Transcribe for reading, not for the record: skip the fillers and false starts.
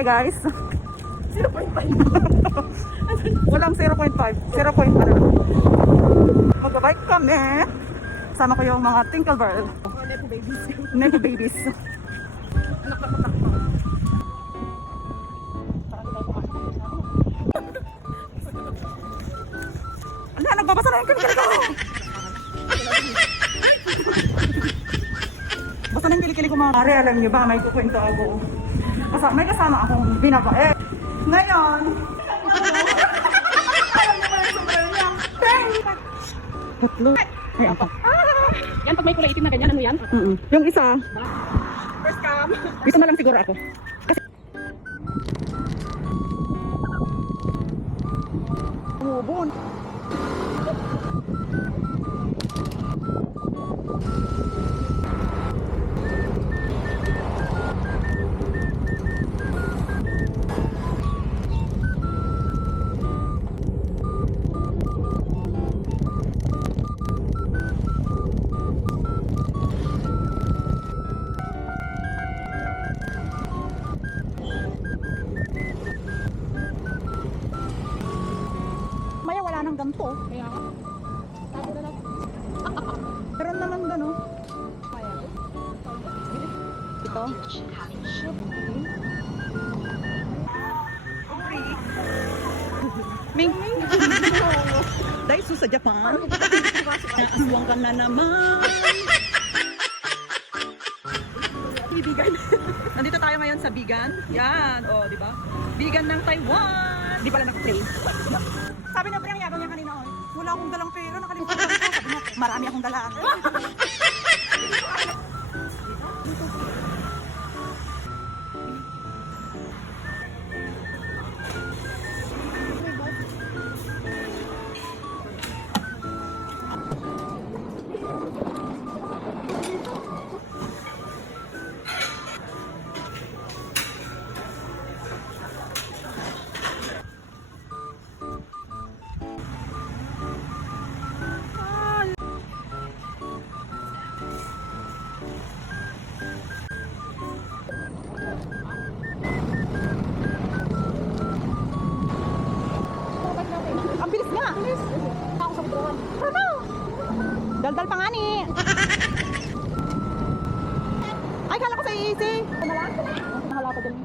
Okay guys. 0.5. Walang 0.5. 0. Mag-bike kami. Sama ko yung mga Tinkerbell. Nepo babies. Nepo babies. Anak na. Ala, nagbabasa na yung kilikili ko. Basta na yung kilikili ko mga pare. Alam nyo ba, may kukwento ako. May kasama akong binabae. Ngayon, alam nyo ba yung sombrero niya? Tatlo. Ay, apat. Yan, pag may kulay itim na ganyan, ano yan? Yung isa, First cam. dito na lang siguro ako. Kasi umubon. Maya wala nang ganito. Kaya nga. Tapos na lang. Meron naman gano. Kaya. Ito. Ming. Daiso sa Japan. Aswang ka na naman. Ibigan. Nandito tayo ngayon sa Bigan. Yan, oh, di ba? Bigan ng Taiwan. Di pala nag-play. Sabi niya, pre, ang yago niya kanina, oh. Wala akong dalang pera, nakalimutan ko. Sabi niya, marami akong dalaan. Ang bilis nga. Ako sa buwan. Ano? Daldal pa nga ni. Ay, kala ko sa easy. Mahala ko dun.